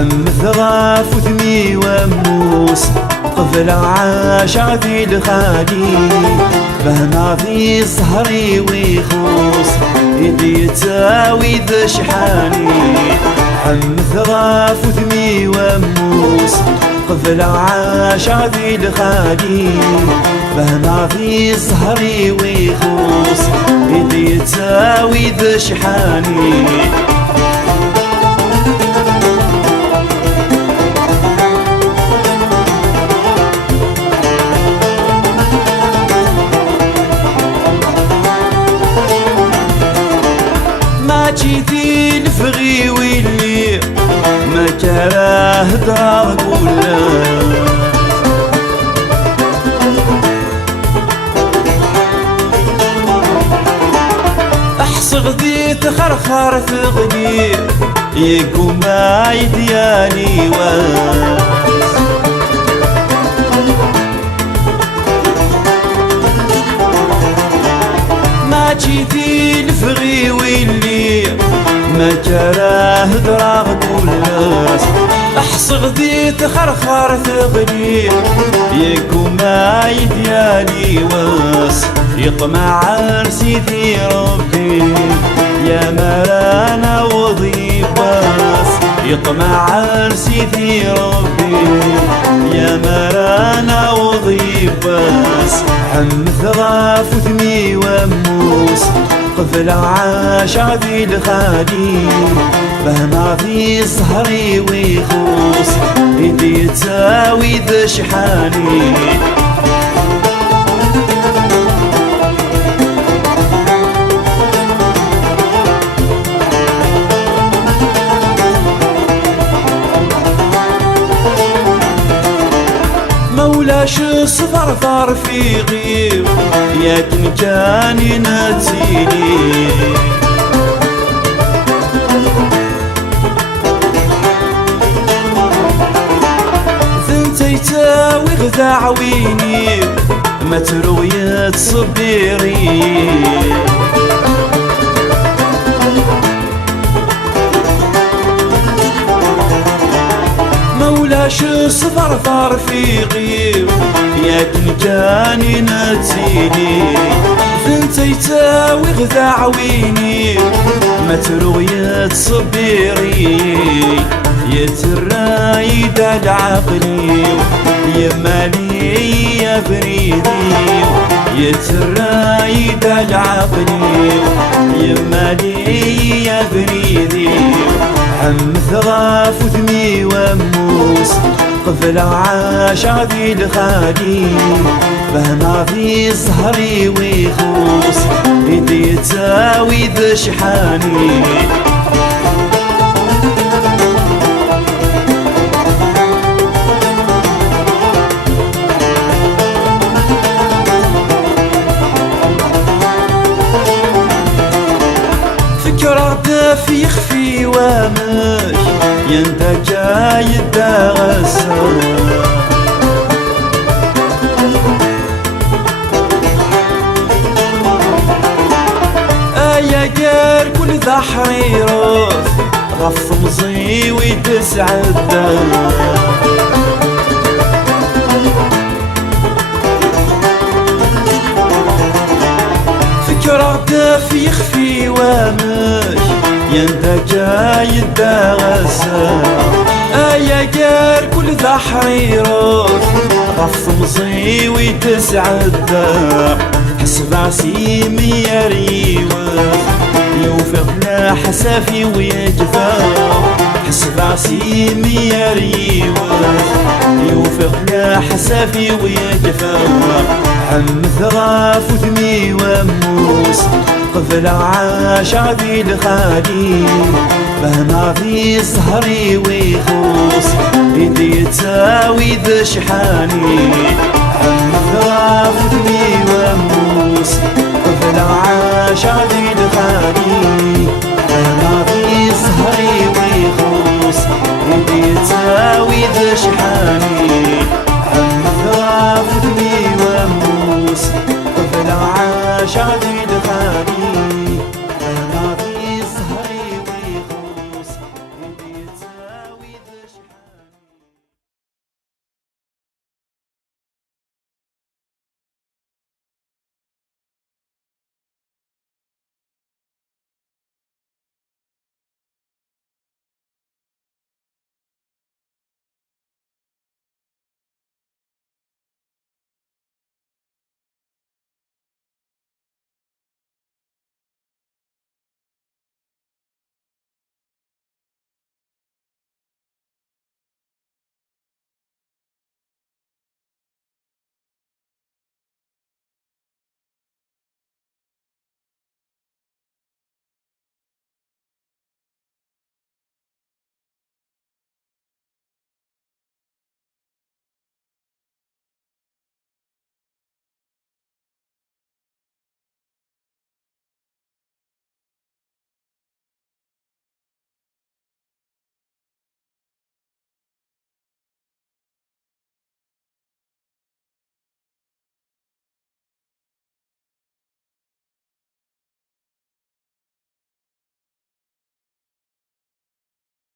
حم ثغاف وثمي وموس قبل عاشاتي الخالي بهنا في صهري ويخوص يدي تساوي ذا شحاني حم ثغاف وثمي وموس قبل عاشاتي الخالي بهنا في صهري ويخوص يدي تساوي ذا شحاني جيتي الفغي واللي ما كراه دراك ولا احصغ ذي تخرخر ثغني يقوم ديالي ما جيتي الفغي واللي ما كراه دراغ كلاس احصغ ذي تخرخر ثغلي يقوم ديالي واس يطمع سيدي ربي يا مرانا وضيب واس يطمع سيدي ربي يا مرانا وضيب واس حم ثغاف وثمي وموس قبل عاشاتي الخالي بهنا في صهري ويخوص يدي تساوي ذا شحاني مولاش صفرفر في غيب ياكن كان يناتيني ثنتي تاوي غذا عويني ما ترويت صبيري مولاش صفرفر في غيب ياكن كان يناتيني ثنتي تاوي غذا عويني ما ترويت صبيري يترايد العقلي يا مالي يا بريدي يترايد العقلي يا مالي يا بريدي حم ثغاف وثمي وموس قبل عاشاتي الخالي بهنا في صهري ويخوص يدي تساوي ذا شحاني فكرة في يخفي وامش يندك يدغسر يا كل ذا حريرات غف مزي ويتسعد فكرة في يخفي وامش يندك يدغسر يا جار كل ذا حريرات غف مزي ويتسعد حسب عسيمي يا ريوة يوفق لا حسافي ويجفا حسب عسيمي يا ريوة يوفق لا حسافي ويجفا حم ثغاف وثمي وموس قبل عاشاتي الخالي بهنا في صهري ويخوص يدي تساوي ذا شحاني حم ثغاف وثمي وموس قبل عاشاتي الخالي